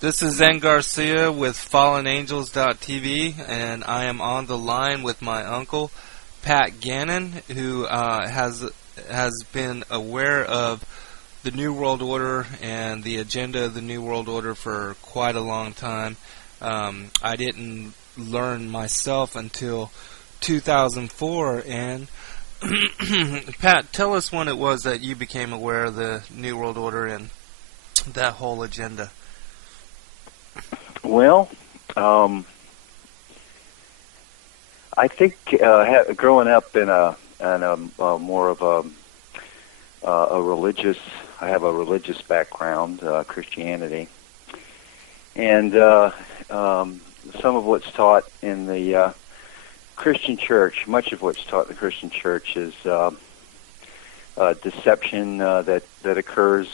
This is Zen Garcia with FallenAngels.tv, and I am on the line with my uncle, Pat Gannon, who has been aware of the New World Order and the agenda of the New World Order for quite a long time. I didn't learn myself until 2004, and Pat, tell us when it was that you became aware of the New World Order and that whole agenda. Well, I think growing up in a more of a religious, I have a religious background, Christianity, and some of what's taught in the Christian church, much of what's taught in the Christian church is deception that occurs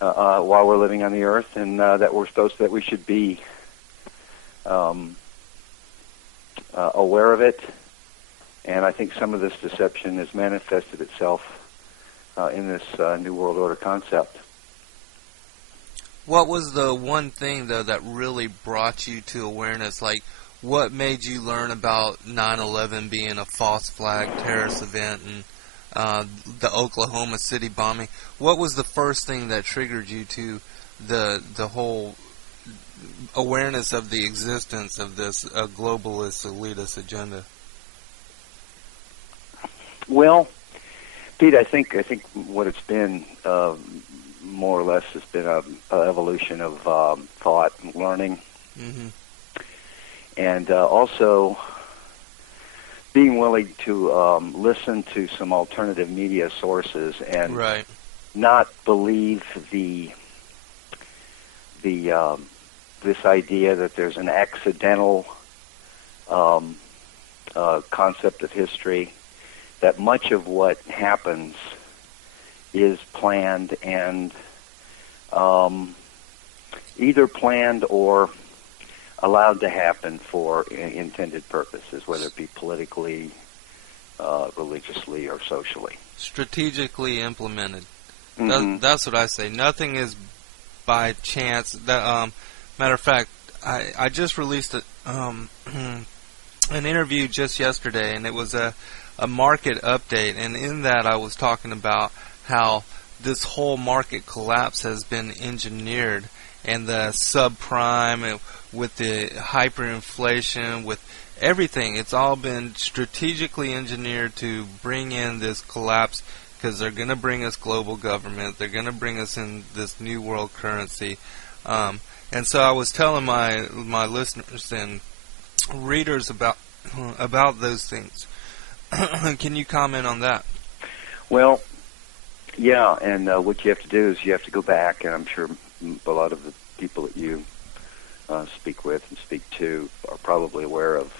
while we're living on the earth, and that we're supposed that we should be aware of it. And I think some of this deception has manifested itself in this New World Order concept. What was the one thing, though, that really brought you to awareness? Like, what made you learn about 9/11 being a false flag terrorist event and the Oklahoma City bombing? What was the first thing that triggered you to the whole awareness of the existence of this globalist elitist agenda? Well, Pete, I think what it's been more or less has been a evolution of thought and learning, and also being willing to listen to some alternative media sources and not believe this idea that there's an accidental concept of history, that much of what happens is planned and either planned or allowed to happen for intended purposes, whether it be politically, religiously, or socially. Strategically implemented. That's what I say. Nothing is by chance. Matter of fact, I just released an interview just yesterday, and it was a market update, and in that I was talking about how this whole market collapse has been engineered, and the subprime, with the hyperinflation, with everything, it's all been strategically engineered to bring in this collapse, because they're going to bring us global government, they're going to bring us in this new world currency. And so I was telling my listeners and readers about those things. Can you comment on that? Well, yeah, and what you have to do is you have to go back, and I'm sure a lot of the people that you speak with and speak to are probably aware of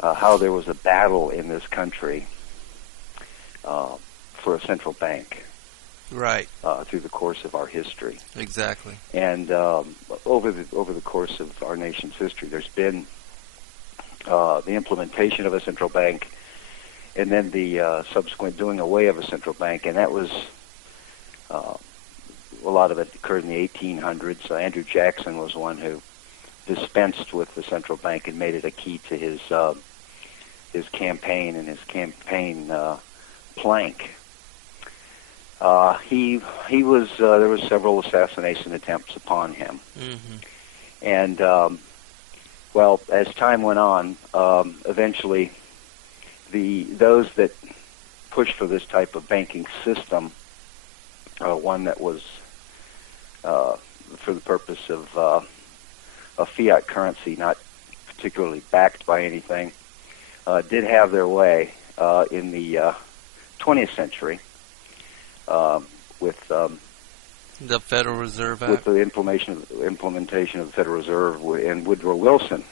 how there was a battle in this country for a central bank. Right. Through the course of our history. Exactly. And over the course of our nation's history, there's been the implementation of a central bank, and then the subsequent doing away of a central bank, and that was a lot of it occurred in the 1800s. Andrew Jackson was one who dispensed with the central bank and made it a key to his campaign and his campaign plank. He was there was several assassination attempts upon him, and well, as time went on, eventually those that pushed for this type of banking system, one that was for the purpose of a fiat currency, not particularly backed by anything, did have their way in the 20th century. With the Federal Reserve Act, with the implementation of the Federal Reserve and Woodrow Wilson,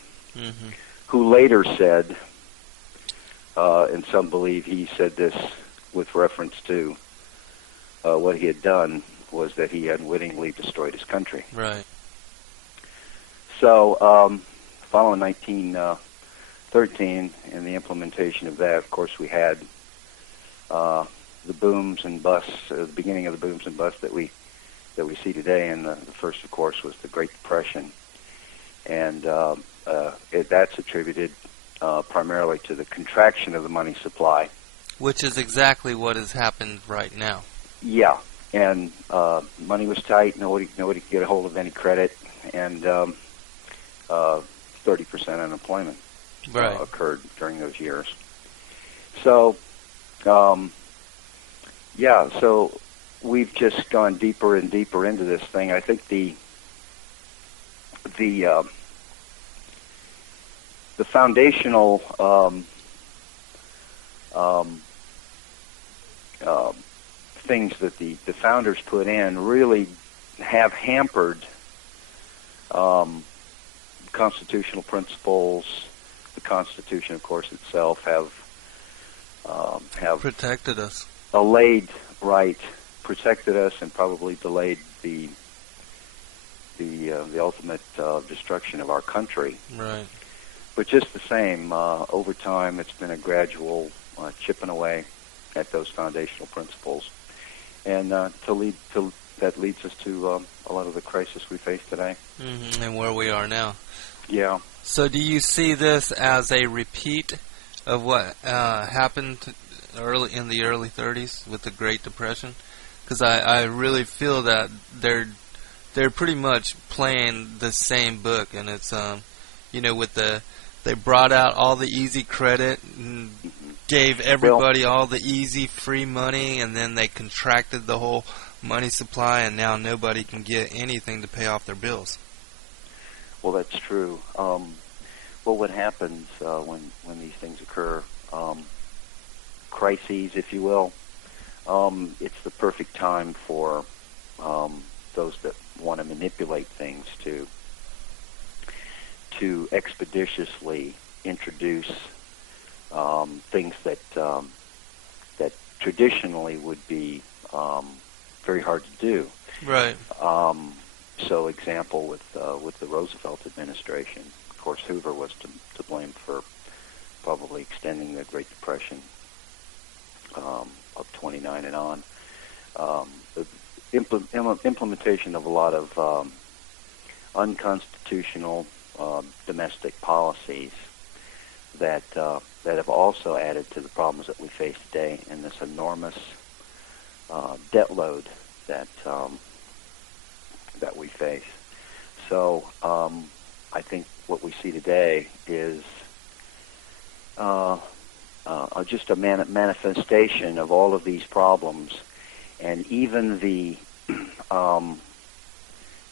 who later said, and some believe he said this with reference to what he had done, was that he unwittingly destroyed his country. Right. So, following 1913 and the implementation of that, of course, we had the booms and busts, the beginning of the booms and busts that we that we see today. And the first, of course, was the Great Depression, and that's attributed primarily to the contraction of the money supply, which is exactly what has happened right now. Yeah, and money was tight. Nobody could get a hold of any credit, and 30% unemployment occurred during those years. So, so we've just gone deeper and deeper into this thing. I think the foundational things that the founders put in really have hampered constitutional principles. The Constitution, of course, itself have protected us, protected us, and probably delayed the ultimate destruction of our country. Right. But just the same, over time, it's been a gradual chipping away at those foundational principles, and that leads us to a lot of the crisis we face today. Mm-hmm. And where we are now. Yeah. So do you see this as a repeat of what happened in the early 30s with the Great Depression? Because I really feel that they're pretty much playing the same book, and it's they brought out all the easy credit and gave everybody all the easy free money, and then they contracted the whole money supply, and now nobody can get anything to pay off their bills. Well, that's true. Well, what happens when these things occur, crises, if you will, it's the perfect time for those that want to manipulate things to expeditiously introduce things that traditionally would be very hard to do. Right. So, example with the Roosevelt administration, of course, Hoover was to blame for probably extending the Great Depression of 29 and on. The implementation of a lot of unconstitutional domestic policies that have also added to the problems that we face today, and this enormous debt load that we face. So I think what we see today is just a manifestation of all of these problems, and even the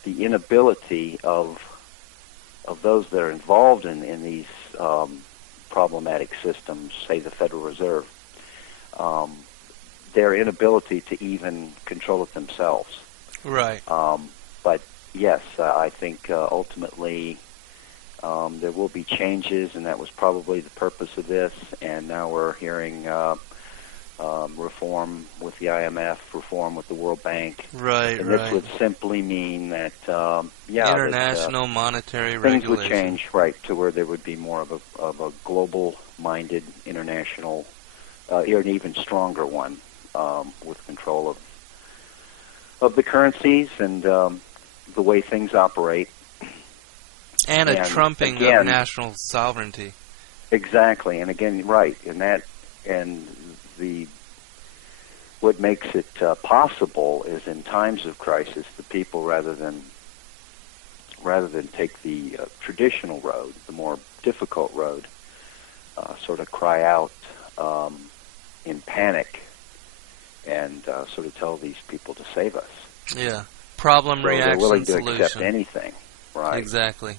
inability of those that are involved in these problematic systems, say the Federal Reserve, their inability to even control it themselves. Right. But yes, I think ultimately there will be changes, and that was probably the purpose of this. And now we're hearing reform with the IMF, reform with the World Bank. Right, and this would simply mean that international monetary things regulation would change, right, to where there would be more of a global-minded international, or an even stronger one, with control of the currencies and the way things operate. And a trumping of national sovereignty. Exactly, and again, right, what makes it possible is in times of crisis, the people, rather than take the traditional road, the more difficult road, sort of cry out in panic and sort of tell these people to save us. Yeah, problem, reaction, they're willing to solution. accept anything, right? Exactly.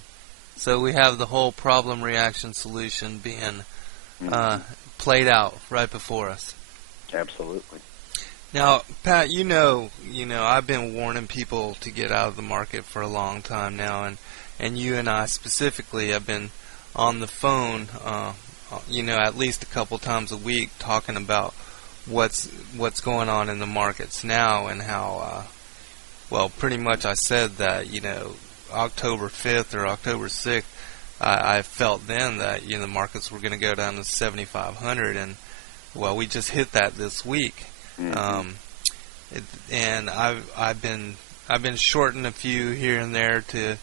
So we have the whole problem, reaction, solution being played out right before us. Absolutely. Now, Pat, you know, I've been warning people to get out of the market for a long time now, and you and I specifically have been on the phone, at least a couple times a week, talking about what's going on in the markets now, and how, pretty much I said that, October 5th or October 6th, I felt then that the markets were going to go down to 7,500, and we just hit that this week. Mm-hmm. And I've been I've been shorting a few here and there to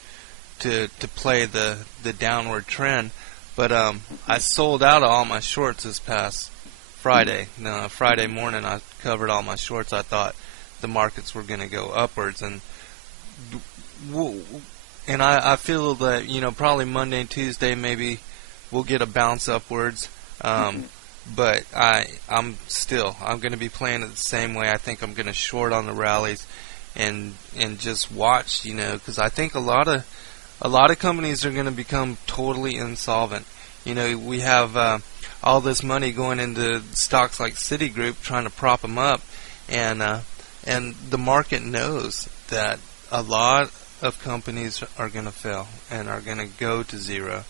play the downward trend, but I sold out of all my shorts this past Friday. Friday morning I covered all my shorts. I thought the markets were going to go upwards, and I feel that probably Monday and Tuesday maybe we'll get a bounce upwards. But I'm going to be playing it the same way. I think I'm going to short on the rallies and just watch, because I think a lot of companies are going to become totally insolvent. We have all this money going into stocks like Citigroup trying to prop them up, and the market knows that a lot of companies are going to fail and are going to go to zero.